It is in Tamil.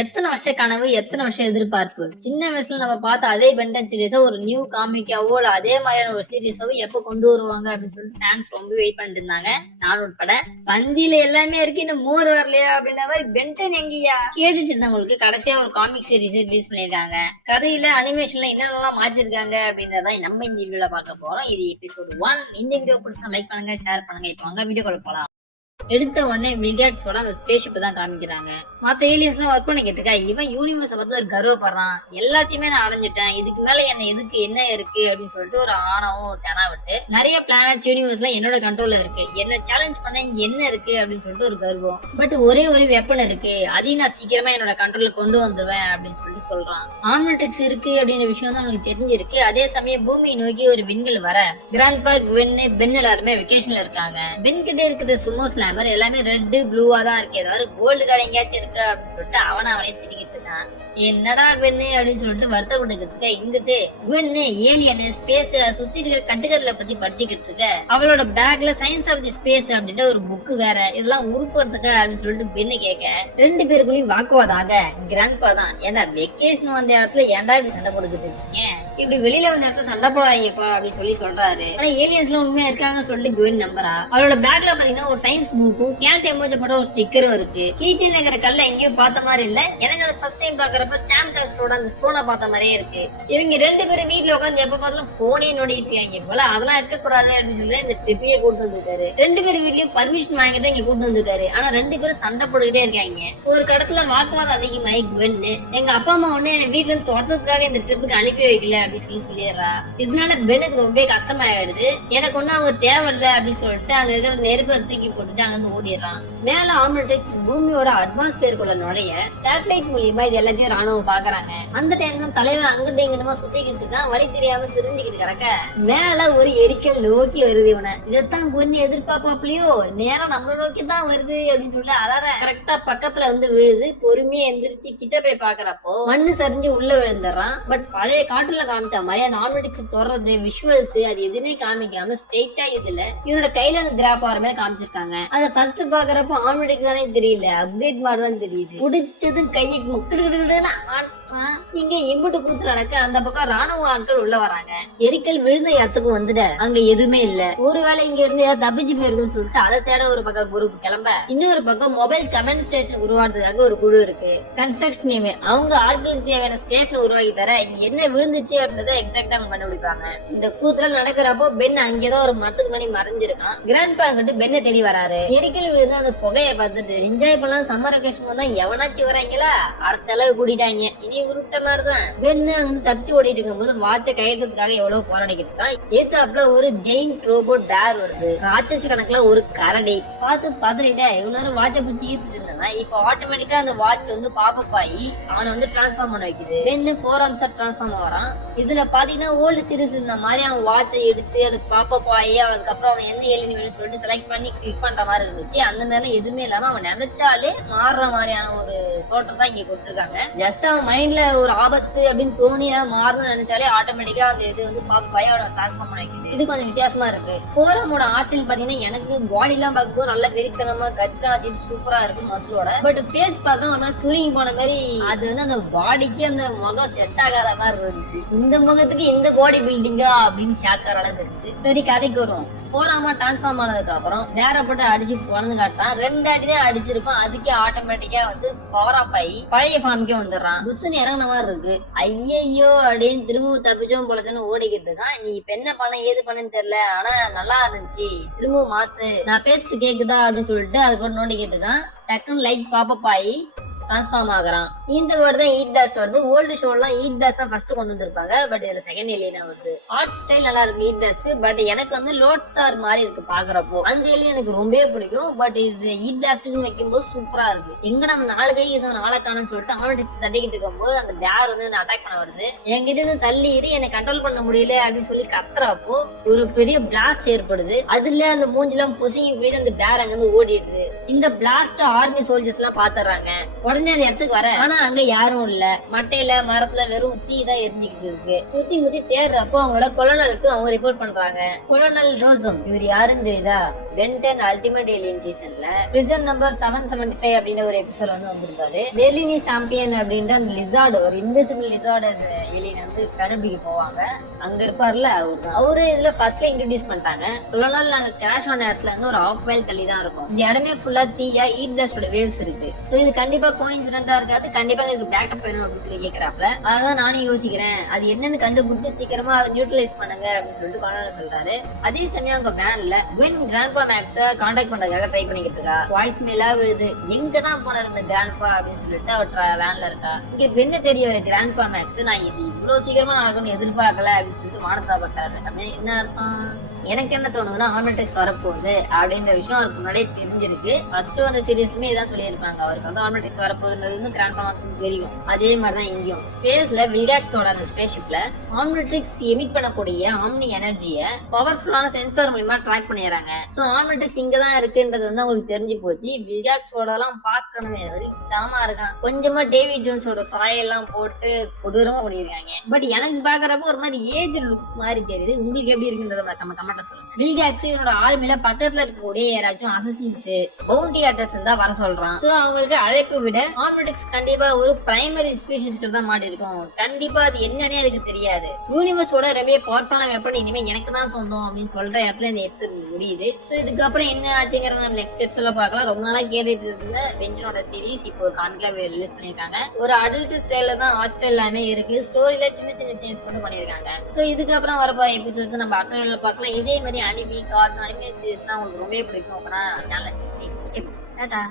எத்தனை வருஷ கனவு, எத்தனை வருஷம் எதிர்பார்ப்பு. சின்ன வயசுல நம்ம பார்த்த அதே பென்டன் சீரீஸ ஒரு நியூ காமிக்காவோ இல்ல அதே மாதிரியான ஒரு சீரீஸாவோ எப்ப கொண்டு வருவாங்க அப்படின்னு சொல்லிட்டு ஃபேன்ஸ் ரொம்ப வெயிட் பண்ணிட்டு இருந்தாங்க, நான் உட்பட. பந்தியில எல்லாமே இருக்கு, இன்னும் மோர் வரலையா அப்படின்ற மாதிரி பென்டன் எங்கயா கேட்டுட்டு இருந்தவங்களுக்கு கடைசியா ஒரு காமிக் சீரீஸ் ரிலீஸ் பண்ணிருக்காங்க. கதையில அனிமேஷன்ல என்னென்னலாம் மாத்திருக்காங்க அப்படின்றத நம்ம இந்த வீடியோல பார்க்க போறோம். இது எபிசோட் 1. இந்த வீடியோ பிடிச்சா லைக் பண்ணுங்க, ஷேர் பண்ணுங்க. இப்போ வாங்க வீடியோக்குள்ள போலாம். எடுத்த உடனே மிகாட்ஸோட அந்த ஸ்பேஸ்ஷிப் தான் காமிக்கிறாங்க. மத்த ஏலியன்ஸ் எல்லாம் ஒர்க் பண்ணிக்கிட்டு இருக்கா, இவன் யூனிவர்ஸ பார்த்து ஒரு கர்வப்படுறான். எல்லாத்தையுமே நான் அடைஞ்சிட்டேன், இதுக்கு மேல என்ன எதுக்கு என்ன இருக்கு அப்படின்னு சொல்லிட்டு ஒரு ஆணவம் தெனா விட்டு நிறைய பிளானட் யூனிவர்ஸ்ல என்னோட கண்ட்ரோல்ல இருக்கு, என்ன சேலஞ்ச் பண்ண இங்க என்ன இருக்கு அப்படின்னு சொல்லிட்டு ஒரு கர்வம். பட் ஒரே ஒரு வெப்பன் இருக்கு, அதையும் நான் சீக்கிரமா என்னோட கண்ட்ரோல்ல கொண்டு வந்துருவேன் அப்படின்னு சொல்லிட்டு சொல்றான். ஆம்னிடெக்ஸ் இருக்கு அப்படின்ற விஷயம் தான் அவனுக்கு தெரிஞ்சிருக்கு. அதே சமயம் பூமியை நோக்கி ஒரு விண்கள் வர கிராண்ட்பா, பென் எல்லாருமே வெக்கேஷன்ல இருக்காங்க. பென் கிட்ட இருக்குது சுமோ ஸ்லாமர், எல்லாமே ரெட் ப்ளூவா தான் இருக்கு, ஏதாவது கோல்டு கடை எங்கேயாச்சும் இருக்கு அப்படின்னு சொல்லிட்டு அவனே திட்டிக்கிட்டு இருக்கான். என்னடா பெண்ணு அப்படின்னு சொல்லிட்டு வருத்தப்பட்டுக்கிட்டு இருக்க. இங்கிட்டு பெண்ணு ஏலியன் ஸ்பேஸ் சுத்தி இருக்க கட்டுக்கடலை பத்தி படிச்சுக்கிட்டு இருக்க. அவளோட பேக்ல சயின்ஸ் ஆஃப் தி ஸ்பேஸ் அப்படின்ற ஒரு புக் வேற, இதெல்லாம் உருப்படுறதுக்கு அப்படின்னு சொல்லிட்டு பெண்ணு கேட்க ரெண்டு பேருக்குள்ளயும் வாக்குவாதாக. கிராண்ட்பா தான், ஏன்னா வெக்கேஷன் வந்த இடத்துல ஏன்டா இப்படி சண்டை போட்டுக்கிட்டு இருக்கீங்க, இப்படி வெளியில வந்த இடத்துல சண்டை போடாதீங்கப்பா அப்படின்னு சொல்றாரு. ஆனா ஏலியன்ஸ் எல்லாம் உண்மையா இருக்காங்கன்னு சொல்லிட்டு குவென் நம்புறா. அவளோட பேக்ல பாத்தீங்கன்னா ஒரு சயின்ஸ் புக்கும் கேண்ட் எமோஜப்பட்ட ஒரு ஸ்டிக்கரும் இருக்கு. கீச்சன்ல இருக்கிற கல்ல எங்கேயும் பார்த்த மாதிரி இல்ல, எனக்கு அது ஃபர்ஸ்ட் டைம் பாக்குறப்ப சாம் டஸ்டோட அந்த ஸ்டோனை பார்த்த மாதிரியே இருக்கு. இவங்க ரெண்டு பேரும் வீட்டுல உட்காந்து எப்ப பார்த்தாலும் போனே நோண்டிட்டு இருக்காங்க போல. அதெல்லாம் இருக்க கூடாது அப்படின்னு சொல்லி இந்த ட்ரிப்பையே கூட்டு வந்துருக்காரு. ரெண்டு பேரும் வீட்லயும் பர்மிஷன் வாங்கிட்டு இங்க கூட்டு வந்துருக்காரு. ஆனா ரெண்டு பேரும் சண்டை போட்டுக்கிட்டே இருக்காங்க. ஒரு கடத்துல வாக்குவாதம் அதிகமாயி குவென்னு எங்க அப்பா அம்மா ஒண்ணு வீட்டுல இருந்து தோட்டத்துக்காக இந்த ட்ரிப்புக்கு அனுப்பி வைக்கல அப்படின்னு சொல்லிடுறா. இதனால பெண்ணுக்கு ரொம்ப கஷ்டமாயிடுது. எனக்கு ஒண்ணு அவங்க தேவையில்லை அப்படின்னு சொல்லிட்டு அங்க இருக்கிற நெருப்பை தூக்கி போட்டுட்டு அங்க இருந்து ஓடிடுறான். மேல ஆம்னிடெக்ஸ் பூமியோட அட்மாஸ்பியருக்குள்ள நுழைய சேட்டலைட் மூலியமா இது எல்லாத்தையும் ராணுவம் பாக்குறாங்க. அந்த டைம்ல தலைவன் அங்கிட்ட இங்கிட்டமா சுத்திக்கிட்டு இருக்கான், வழி தெரியாம தெரிஞ்சுக்கிட்டு கிடக்க. மேல ஒரு எரிக்கல் நோக்கி வருது. இவனை இதைத்தான் கொஞ்சம் எதிர்பார்ப்பாப்லயோ, நேரம் நம்மள நோக்கி தான் வருது அப்படின்னு சொல்லி அலற கரெக்டா பக்கத்துல வந்து விழுது. பொறுமையா எந்திரிச்சு கிட்ட போய் பாக்குறப்போ மண்ணு சரிஞ்சு உள்ள விழுந்துடுறான். பட் பழைய காட்டுல காமிச்ச மாதிரி அந்த ஆம்னிடெக்ஸ் தொடர்றது விஷுவல்ஸ் அது எதுவுமே காமிக்காம ஸ்ட்ரெயிட்டா இதுல இவனோட கையில அந்த கிராப் ஆகிற மாதிரி காமிச்சிருக்காங்க. அதை ஃபர்ஸ்ட் பாக்குறப்போ ஆம்னிடெக்ஸ் தானே தெரியல, அப்டேட் மாதிரி தான் தெரியுது. பிடிச்சது கையை இங்க இம்புட்டு கூத்து நடக்க அந்த பக்கம் ராணுவ ஆட்கள் உள்ள வராங்க. எரிக்கல் விழுந்த இடத்துக்கு வந்துட அங்க எதுவுமே இல்ல. ஒருவேளை இங்க இருந்து தப்பிச்சு போயிருக்குன்னு சொல்லிட்டு அதை தேட ஒரு பக்கம் குரூப் கிளம்ப, இன்னொரு பக்கம் மொபைல் கமெண்ட் ஸ்டேஷன் உருவாடுறதுக்காக ஒரு குழு இருக்கு. கன்ஸ்ட்ரக்ஷன் டீம் அவங்க ஆட்களுக்கு தேவையான ஸ்டேஷன் உருவாக்கி தர இங்க என்ன விழுந்துச்சு அப்படின்றத எக்ஸாக்டா கண்டுபிடிப்பாங்க. இந்த கூத்துல நடக்கிறப்போ பென் அங்கேதான் ஒரு மரத்துக்கு மணி மறைஞ்சிருக்கான். கிராண்ட்பா கிட்ட பெண்ணை தேடி வராரு. எரிக்கல் விழுந்து அந்த புகையை பார்த்துட்டு என்ஜாய் பண்ணலாம், சம்மர் வெக்கேஷன் வந்தா எவனாச்சும் வராங்களா, அடுத்த அளவு கூட்டிட்டாங்க, இனி உருட்ட மாதிரிதான். பெண்ணு அங்க தப்பிச்சு ஓடிட்டு இருக்கும்போது வாட்ச கையறதுக்காக எவ்வளவு போராடிக்கிட்டு இருக்கான். ஏத்தாப்புல ஒரு ஜெயின் ரோபோட் டேர் வருது. ராட்சஸ் கணக்குல ஒரு கரடி பார்த்து பதறிட்ட. இவ்வளவு நேரம் வாட்ச பிடிச்சி ஈர்த்துட்டு இருந்தான். இப்ப ஆட்டோமேட்டிக்கா அந்த வாட்ச் வந்து பாப்பப் ஆகி அவனை வந்து டிரான்ஸ்ஃபார்ம் பண்ண வைக்குது. பெண்ணு 4 ஆர்ம்ஸா டிரான்ஸ்ஃபார்ம் வரான். இதுல பாத்தீங்கன்னா ஓல்டு சீரிஸ் இந்த மாதிரி அவன் வாட்சை எடுத்து அதுக்கு பாப்பப் ஆகி அதுக்கப்புறம் அவன் எந்த ஏலியன் வேணும்னு சொல்லிட்டு செலக்ட் பண்ணி கிளிக் பண்ற மாதிரி இருந்துச்சு. அந்த மாதிரி எதுவுமே இல்லாம அவன் நினைச்சாலே மாறுற மாதிரியான ஒரு தோட்டம் தான் இங்க கொடுத்துருக்காங்க. ஜஸ்ட் அவன் மைண்ட்ல ஒரு ஆபத்து அப்படின்னு தோணியா மாறணும்னு நினைச்சாலே ஆட்டோமேட்டிக்கா அந்த இது வந்து பாப்பா டிரான்ஸ்ஃபார்ம் பண்ணிக்குது. இது கொஞ்சம் வித்தியாசமா இருக்கு. ஃபோரமோட ஆட்சியில் பாத்தீங்கன்னா எனக்கு பாடி எல்லாம் பார்க்கும்போது நல்ல வெறித்தனமா கட்சா சூப்பரா இருக்கு மசிலோட. பட் ஃபேஸ் பார்த்தா ஒரு மாதிரி சுருங்கி போன மாதிரி, அது வந்து அந்த பாடிக்கு அந்த முகம் செட் ஆகாத மாதிரி இருந்துச்சு. இந்த முகத்துக்கு இந்த பாடி பில்டிங்கா அப்படின்னு ஷாக்கார அளவுக்கு இருக்கு. சரி கதைக்கு வரும். ஃபோராமா டிரான்ஸ்ஃபார்ம் ஆனதுக்கு அப்புறம் நேரப்பட்டு அடிச்சு குழந்தை காட்டான். 2 அடி தான் அடிச்சிருப்பான். அதுக்கே ஆட்டோமேட்டிக்கா வந்து பவர் ஆஃப் ஆகி பழைய ஃபார்முக்கே வந்துடுறான். புஷ்னு இறங்கின மாதிரி இருக்கு. ஐயையோ அப்படின்னு திரும்பவும் தப்பிச்சோம் போலச்சுன்னு ஓடிக்கிட்டு இருக்கான். நீ இப்ப என்ன பண்ண ஏது பண்ணு தெரியல, ஆனா நல்லா இருந்துச்சு, திரும்பவும் மாத்து, நான் பேசுறது கேக்குதா அப்படின்னு சொல்லிட்டு அதுக்கு நோண்டிக்கிட்டு இருக்கான். டக்குன்னு லைட் பாப்பப் ஆகி டிரான்ஸ்ஃபார்ம் ஆகுறான். இந்த வேர்டு தான் ஈட் டாஸ் வருது. ஓல்டு ஷோ எல்லாம் ஈட் டாஸ் தான் ஃபர்ஸ்ட் கொண்டு வந்திருப்பாங்க. பட் இதுல செகண்ட் ஏலியனா வருது. ஆர்ட் ஸ்டைல் நல்லா இருக்கு ஈட் டாஸ்க்கு. பட் எனக்கு வந்து லோட் ஸ்டார் மாதிரி இருக்கு பாக்குறப்போ. அந்த ஏலியன் எனக்கு ரொம்பவே பிடிக்கும். பட் இது ஈட் டாஸ்க்கு வைக்கும்போது சூப்பரா இருக்கு. எங்க நம்ம 4 கை இதை 4 காணும்னு சொல்லிட்டு அவனுக்கு தட்டிக்கிட்டு இருக்கும்போது அந்த டேர் வந்து அட்டாக் பண்ண வருது. என்கிட்ட இருந்து தள்ளி என்னை கண்ட்ரோல் பண்ண முடியல அப்படின்னு சொல்லி கத்துறப்போ ஒரு பெரிய பிளாஸ்ட் ஏற்படுது. அதுல அந்த மூஞ்சிலாம் பொசிங்கி போயிட்டு அந்த டேர் அங்க இருந்து ஓடிடுது. இந்த பிளாஸ்ட் ஆர்மி சோல்ஜர்ஸ் எல்லாம் பாத்துறாங்க. உடனே அந்த இடத்துக்கு வர, ஆனா அங்க யாரும் இல்ல. மட்டையில மரத்துல வெறும் தீ தான் எரிஞ்சுக்கிட்டு இருக்கு. சுத்தி முத்தி தேடுறப்போ அவங்களோட கொலோனலுக்கு அவங்க ரிப்போர்ட் பண்றாங்க. கொலோனல் ரோசம் இவர் யாருன்னு தெரியுதா? பென்டன் அல்டிமேட் ஏலியன் சீசன்ல பிரிசன் நம்பர் 775 அப்படின்ற ஒரு எபிசோட் வந்திருந்தாரு. டெலினி சாம்பியன் அப்படின்ற அந்த லிசார்டு, ஒரு இன்விசிபிள் லிசார்டு ஏலியன் கண்டுபிடிக்க போவாங்க. அங்க இருப்பார்ல அவரு இதுல ஃபர்ஸ்ட்ல இன்ட்ரோடியூஸ் பண்ணிட்டாங்க. இவ்வளவு நாள் நாங்க கிராஷ் ஆன இடத்துல இருந்து ஒரு ஹாஃப் மைல் தள்ளி தான் இருக்கும். இந்த இடமே ஃபுல்லா தீயா ஹீட் பிளாஸ்டோட வேவ்ஸ் இருக்கு. சோ இது கண்டிப்பா கோஇன்சிடென்ட்டா இருக்காது. கண்டிப்பா எனக்கு பேக்கப் வேணும் அப்படின்னு சொல்லி கேக்குறாப்ல. அதான் நானும் யோசிக்கிறேன், அது என்னன்னு கண்டுபிடிச்சு சீக்கிரமா அதை நியூட்ரலைஸ் பண்ணுங்க அப்படின்னு சொல்லிட்டு கொலோனல் சொல்றாரு. அதே சமயம் அங்க வேன்ல குவென் கிராண்ட்பா மேக்ஸ கான்டாக்ட் பண்றதுக்காக ட்ரை பண்ணிக்கிட்டு இருக்கா. வாய்ஸ் மேலா விழுது, எங்கதான் போனாரு இந்த கிராண்ட்பா அப்படின்னு சொல்லிட்டு அவர் வேன்ல இருக்கா. இங்க பெண்ணு தெரிய கிராண்ட்பா மேக்ஸ், நான் இது இவ்வளவு சீக்கிரமா நடக்கும்னு எதிர்பார்க்கல அப்படின்னு சொல்லிட்டு மானசாப்பட்டாரு. என்ன அர்த்தம்? எனக்கு என்ன தோணுதுன்னா ஆர்மேட்ரிக்ஸ் வரப்போகுது அப்படின்ற விஷயம் அவருக்கு முன்னாடியே தெரிஞ்சிருக்கு. ஃபர்ஸ்ட் அந்த சீரியஸ்மே இதான் சொல்லியிருப்பாங்க, அவருக்கு வந்து ஆர்மேட்ரிக்ஸ் வரப்போகுதுன்றது கிராண்ட்பா மேக்ஸ்க்கு தெரியும். அதே மாதிரிதான் இங்கேயும் ஸ்பேஸ்ல வில்காக்ஸோட அந்த ஸ்பேஸ்ஷிப்ல ஆர்மேட்ரிக்ஸ் எமிட் பண்ணக்கூடிய ஆம்னி எனர்ஜியை பவர்ஃபுல்லான சென்சார் மூலமா ட்ராக் பண்ணிடுறாங்க. சோ ஆர்மேட்ரிக்ஸ் இங்கதான் இருக்குன்றது வந்து அவங்களுக்கு தெரிஞ்சு போச்சு. வில்காக்ஸோட எல்லாம் பார்க்கணுமே தாமா இருக்கான். கொஞ்சமா டேவிட் ஜோன்ஸோட சாயெல்லாம் போட்டு கொடூரமா பண்ணிருக்காங்க. பட் எனக்கு பாக்குறப்ப ஒரு மாதிரி ஏஜ் லுக் மாதிரி தெரியுது. உங்களுக்கு எப்படி இருக்குன்றத நம்ம கமெண்ட்ல சொல்லுங்க. வில்காக்ஸ் இவனோட ஆர்மில பக்கத்துல இருக்கக்கூடிய யாராச்சும் அசசின்ஸ், பவுண்டி ஹண்டர்ஸ் தான் வர சொல்றான். சோ அவங்களுக்கு அழைப்பு விட ஆர்மேட்ரிக்ஸ் கண்டிப்பா ஒரு பிரைமரி ஸ்பீஷிஸ் கிட்ட தான் மாட்டி இருக்கும். கண்டிப்பா அது என்னன்னே எனக்கு தெரியாது. யூனிவர்ஸோட ரொம்ப பவர்ஃபுல்லான வெப்பன் இனிமே எனக்கு தான் சொந்தம் அப்படின்னு சொல்ற இடத்துல இந்த எபிசோட் முடியுது. சோ இதுக்கப்புறம் என்ன ஆச்சுங்கிறத நம்ம நெக்ஸ்ட் எபிசோட்ல பார்க்கலாம். ரொம்ப நாளா கேட்டுட்டு இருந்த பெஞ்சனோட சீரிஸ் இப்போ ஒரு கான்க்ளேவ் ரிலீஸ் பண்ணிருக்காங்க. ஒரு அடல்ட் ஸ்டைல்ல தான் ஆர்ட் ஸ்டைல் எல்லாமே இருக்கு. ஸ்டோரியில சின்ன சின்ன சேஞ்ச் கொண்டு பண்ணிருக்காங்க. சோ இதுக்கப்புறம் வரப்போற எபிசோட்ஸ் நம்ம அடுத்த வீடியோல பார்க்கலாம். இதே மாதிரி அனிமி கார்ட்டூன் அனிமே சீரிஸ்லாம் உங்களுக்கு ரொம்ப பிடிக்கும் அப்படின்னா சேனலை சப்ஸ்கிரைப் பண்ணுங்க. டாடா.